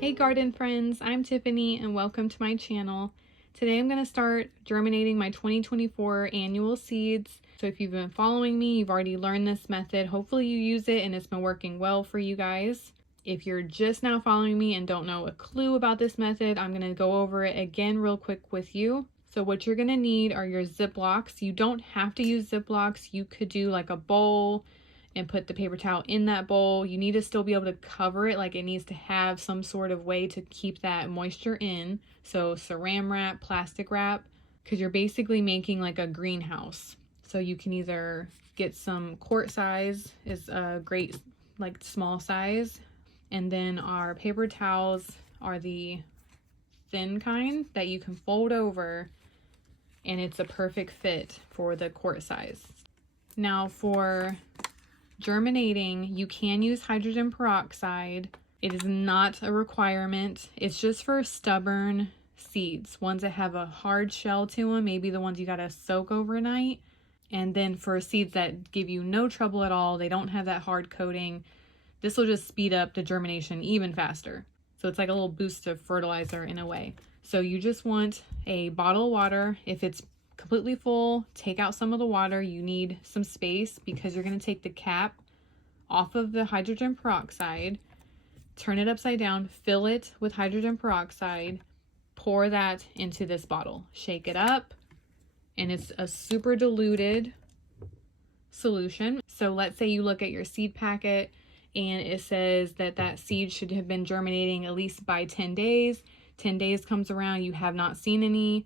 Hey garden friends, I'm Tiffany and welcome to my channel. Today I'm going to start germinating my 2024 annual seeds. So if you've been following me, you've already learned this method. Hopefully you use it and it's been working well for you guys. If you're just now following me and don't know a clue about this method, I'm going to go over it again real quick with you. So what you're going to need are your Ziplocs. You don't have to use Ziplocs. You could do like a bowl and put the paper towel in that bowl. You need to still be able to cover it, like it needs to have some sort of way to keep that moisture in. So saran wrap, plastic wrap, because you're basically making like a greenhouse. So you can either get some quart size, is a great like small size, and then our paper towels are the thin kind that you can fold over, and it's a perfect fit for the quart size. Now for germinating, you can use hydrogen peroxide. It is not a requirement. It's just for stubborn seeds, ones that have a hard shell to them, maybe the ones you gotta soak overnight. And then for seeds that give you no trouble at all, they don't have that hard coating, this will just speed up the germination even faster. So it's like a little boost of fertilizer in a way. So you just want a bottle of water. If it's completely full, take out some of the water. You need some space because you're going to take the cap off of the hydrogen peroxide, turn it upside down, fill it with hydrogen peroxide, pour that into this bottle, shake it up, and it's a super diluted solution. So let's say you look at your seed packet and it says that that seed should have been germinating at least by 10 days. 10 days comes around, you have not seen any.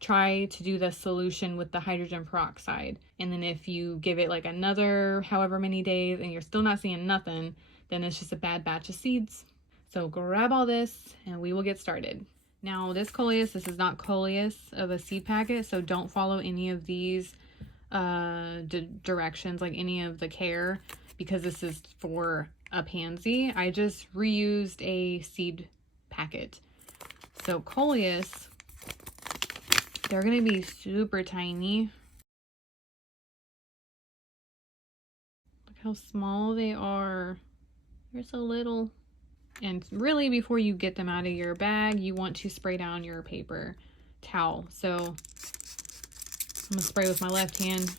Try to do the solution with the hydrogen peroxide. And then if you give it like another however many days and you're still not seeing nothing, then it's just a bad batch of seeds. So grab all this and we will get started. Now this Coleus, this is not Coleus of a seed packet, so don't follow any of these directions, like any of the care, because this is for a pansy. I just reused a seed packet. So Coleus, they're going to be super tiny. Look how small they are. They're so little. And really, before you get them out of your bag, you want to spray down your paper towel. So I'm going to spray with my left hand.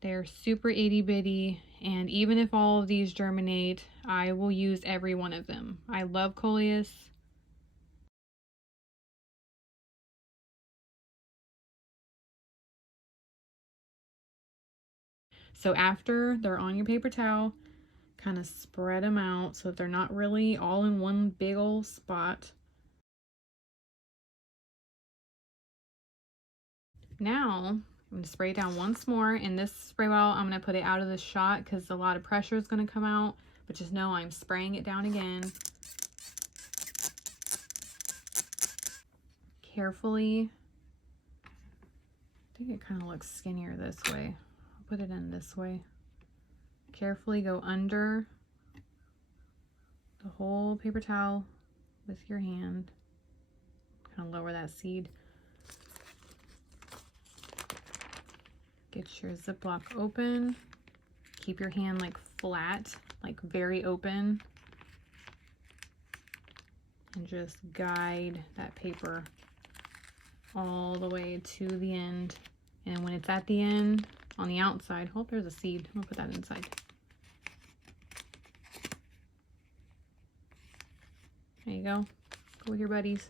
They're super itty bitty. And even if all of these germinate, I will use every one of them. I love Coleus. So after they're on your paper towel, kind of spread them out so that they're not really all in one big old spot. Now I'm going to spray it down once more. In this spray bottle, I'm going to put it out of the shot because a lot of pressure is going to come out, but just know I'm spraying it down again. Carefully. I think it kind of looks skinnier this way. I'll put it in this way. Carefully go under the whole paper towel with your hand. Kind of lower that seed. Get your Ziploc open. Keep your hand like flat, like very open. And just guide that paper all the way to the end. And when it's at the end, on the outside, oh, there's a seed. I'm gonna put that inside. There you go. Go with your buddies.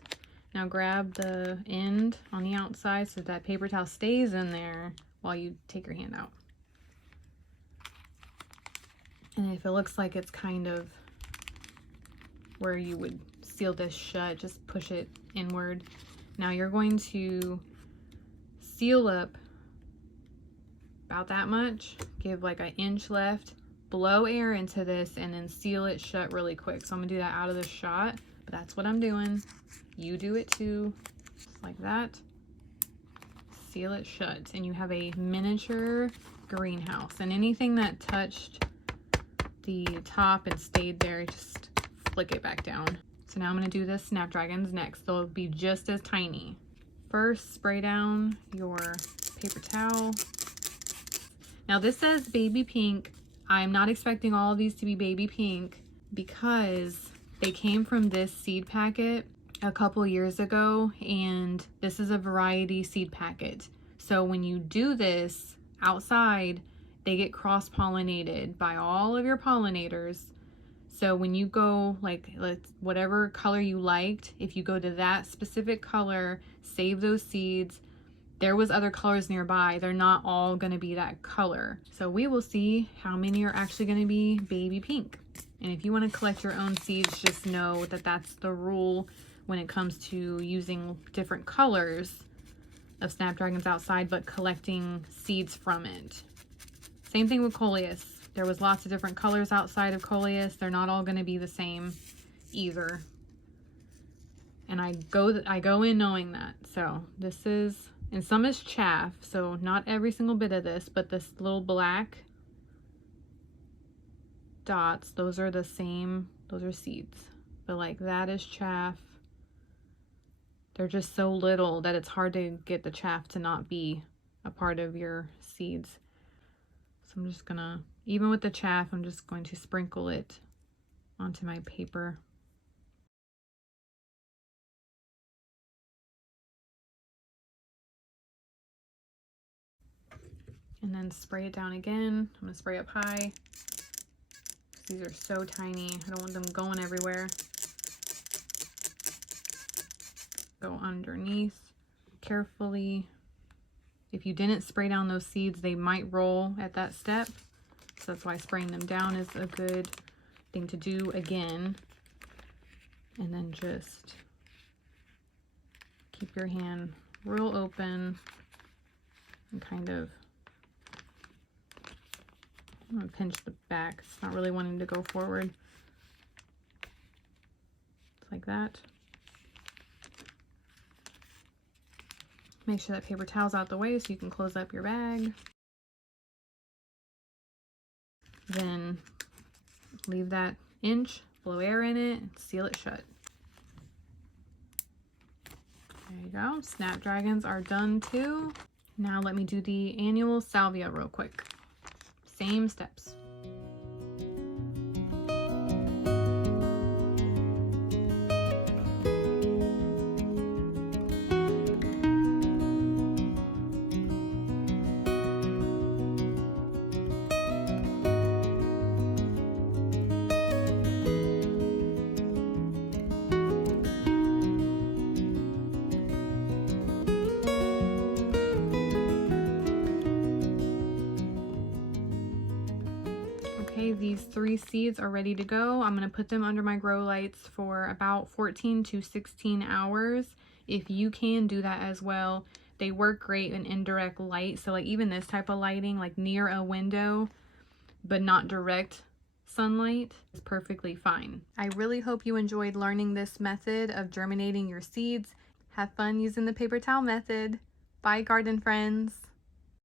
Now grab the end on the outside so that paper towel stays in there while you take your hand out. And if it looks like it's kind of where you would seal this shut, just push it inward. Now you're going to seal up about that much, give like an inch left, blow air into this, and then seal it shut really quick. So I'm gonna do that out of the shot, but that's what I'm doing. You do it too, just like that. Seal it shut, and you have a miniature greenhouse. And anything that touched the top and stayed there, just flick it back down. So now I'm going to do the Snapdragons next. They'll be just as tiny. First, spray down your paper towel. Now this says baby pink. I'm not expecting all of these to be baby pink. because they came from this seed packet a couple years ago, and this is a variety seed packet. So when you do this outside, they get cross-pollinated by all of your pollinators. So when you go, like, whatever color you liked, if you go to that specific color, save those seeds. There was other colors nearby. They're not all going to be that color. So we will see how many are actually going to be baby pink. And if you want to collect your own seeds, just know that that's the rule when it comes to using different colors of Snapdragons outside, but collecting seeds from it. Same thing with Coleus. There was lots of different colors outside of Coleus. They're not all going to be the same either. And I go in knowing that. So this is, and some is chaff, so not every single bit of this, but this little black dots, those are the same, those are seeds. But like that is chaff. They're just so little that it's hard to get the chaff to not be a part of your seeds. So I'm just gonna, even with the chaff, I'm just going to sprinkle it onto my paper. And then spray it down again. I'm gonna spray up high. These are so tiny. I don't want them going everywhere. Go underneath carefully. If you didn't spray down those seeds, they might roll at that step. So that's why spraying them down is a good thing to do again. And then just keep your hand real open and kind of, I'm gonna pinch the back. It's not really wanting to go forward. It's like that. Make sure that paper towel's out the way so you can close up your bag. Then leave that inch, blow air in it, and seal it shut. There you go. Snapdragons are done too. Now let me do the annual Salvia real quick. Same steps. Okay, these 3 seeds are ready to go. I'm going to put them under my grow lights for about 14 to 16 hours. If you can do that as well. They work great in indirect light. So like even this type of lighting, like near a window, but not direct sunlight, is perfectly fine. I really hope you enjoyed learning this method of germinating your seeds. Have fun using the paper towel method. Bye, garden friends.